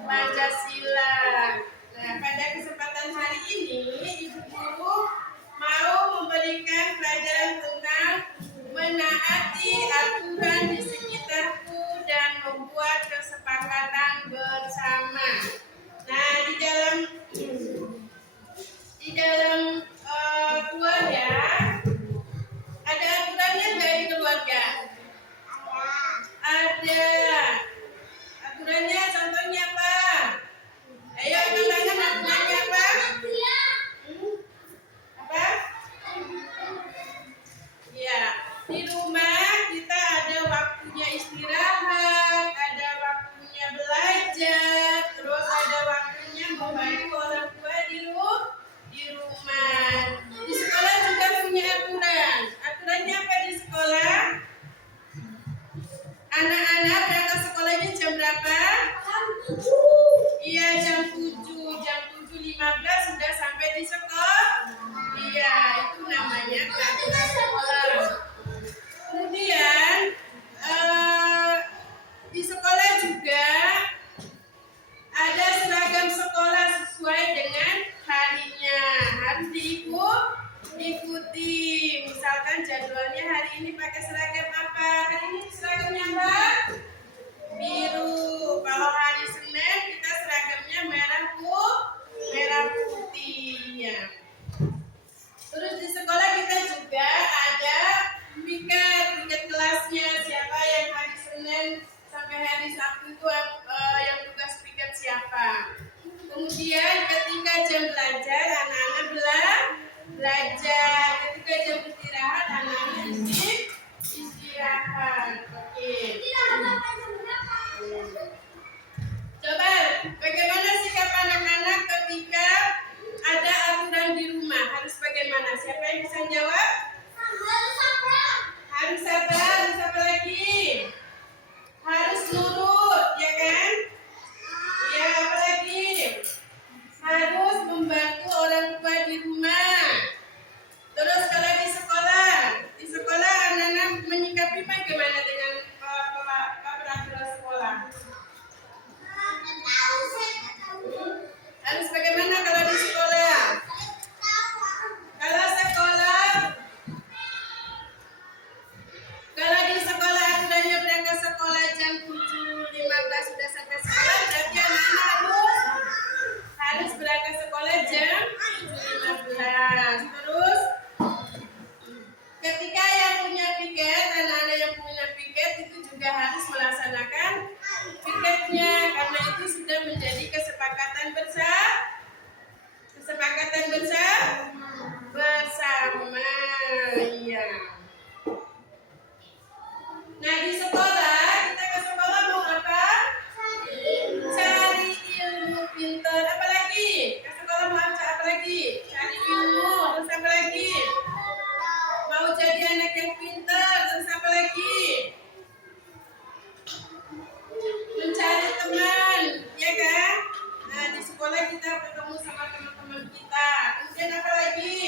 Pancasila. Nah, pada kesempatan hari ini Ibu Guru mau memberikan pelajaran tentang menaati aturan di sekitarku dan membuat kesepakatan bersama. Nah, di dalam keluarga ada aturannya nggak di keluarga? Ada. Aturannya contohnya apa? Ayo tangan aturannya apa? Apa? Ya, di rumah kita ada waktunya istirahat, ada waktunya belajar, terus ada waktunya membantu orang tua di rumah. Di sekolah juga punya aturan. Aturannya apa di sekolah? Anak-anak berangkat sekolahnya jam berapa? Jam 7. Iya, jam 7. Jam 7.15 sudah sampai di sekolah. Iya, itu namanya peraturan sekolah. Kemudian di sekolah juga ada seragam sekolah sesuai dengan harinya. Harus diikuti. Misalkan jadwalnya hari ini pakai seragam apa? Hari ini seragamnya apa? Biru. Kalau hari Senin kita seragamnya merah putih. Ya. Terus di sekolah kita juga ada piket kelasnya. Siapa yang hari Senin sampai hari Sabtu itu yang tugas piket siapa. Kemudian ketika jam belajar anak-anak belajar. Ketika jam istirahat anak-anak istirahat. Oke. Coba bagaimana sikap anak-anak ketika ada aturan di rumah? Harus bagaimana? Siapa yang bisa jawab? Harus sabar. Harus apa lagi? Harus nurut, ya kan? Ya, apa lagi? Harus membantu orang tua di rumah. Terus kalau di sekolah anak-anak menyikapi bagaimana dengan peraturan sekolah? Harus bagaimana kalau di sekolah? Kalau di sekolah aturannya berangkat sekolah jam 7.15 sudah sampai sekolah, berarti anak-anak harus berangkat sekolah jam 7.15. Terus ketika yang punya piket, anak-anak yang punya piket itu juga harus melaksanakan piketnya, karena itu sudah menjadi kesepakatan bersama. Iya. Nah, di sekolah kita ke sekolah mau apa? Cari ilmu pintar. Apa lagi? Ke sekolah mau apa lagi? Cari ilmu. Terus apa lagi? Mau jadi anak yang pintar. Terus apa lagi? Mencari teman, ya kan? Nah, di sekolah kita bertemu sama teman-teman kita. Kemudian apa lagi?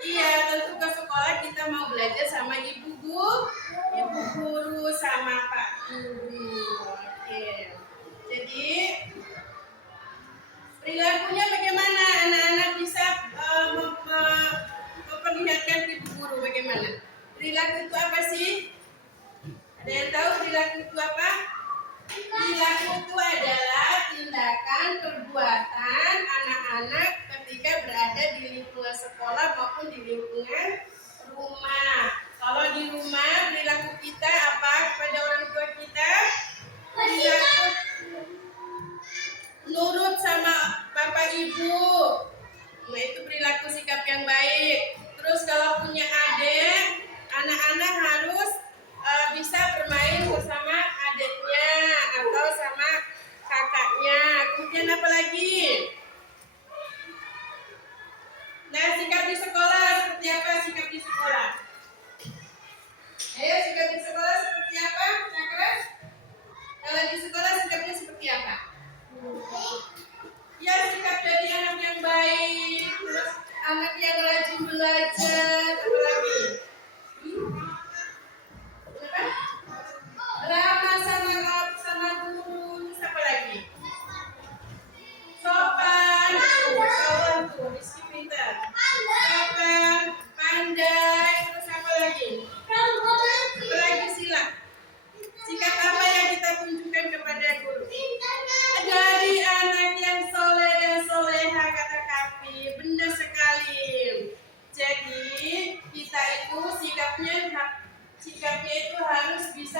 Iya, tentu ke sekolah kita mau belajar sama ibu guru sama Pak Guru. Oke. Jadi perilakunya bagaimana? Anak-anak bisa memperlihatkan ibu guru bagaimana? Perilaku itu apa sih? Ada yang tahu perilaku itu apa? Perilaku itu adalah tindakan perbuatan anak-anak ketika berada di lingkungan sekolah maupun di lingkungan rumah. Kalau di rumah perilaku kita apa kepada orang tua kita? Perilaku nurut sama bapak ibu. Nah, itu perilaku sikap yang baik. Terus kalau punya adik, anak-anak harus bisa bermain bersama adiknya atau sama kakaknya. Kemudian apa lagi? Nah, sikap di sekolah seperti apa sikap di sekolah?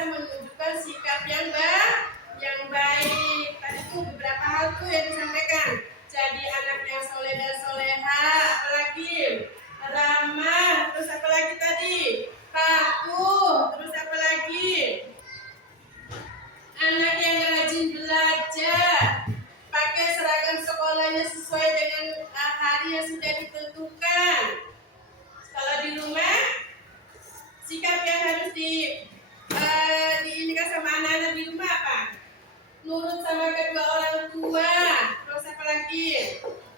bisa menunjukkan sikap yang baik. Tadi tuh beberapa hal tuh yang disampaikan. Jadi anak yang soleh dan soleha, apalagi ramah, terus apalagi tadi patuh, terus apalagi anak yang rajin belajar, pakai seragam sekolahnya sesuai dengan hari yang sudah ditentukan. Kalau di rumah, sikap yang harus diinikan sama anak-anak di rumah apa? Nurut sama kedua orang tua. Terus apa lagi?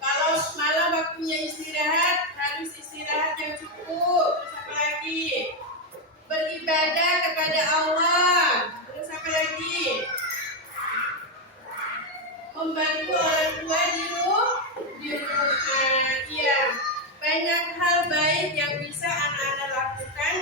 Kalau malam waktunya istirahat, harus istirahat yang cukup. Terus apa lagi? Beribadah kepada Allah. Terus apa lagi? Membantu orang tua di rumah. Iya, banyak hal baik yang bisa anak-anak lakukan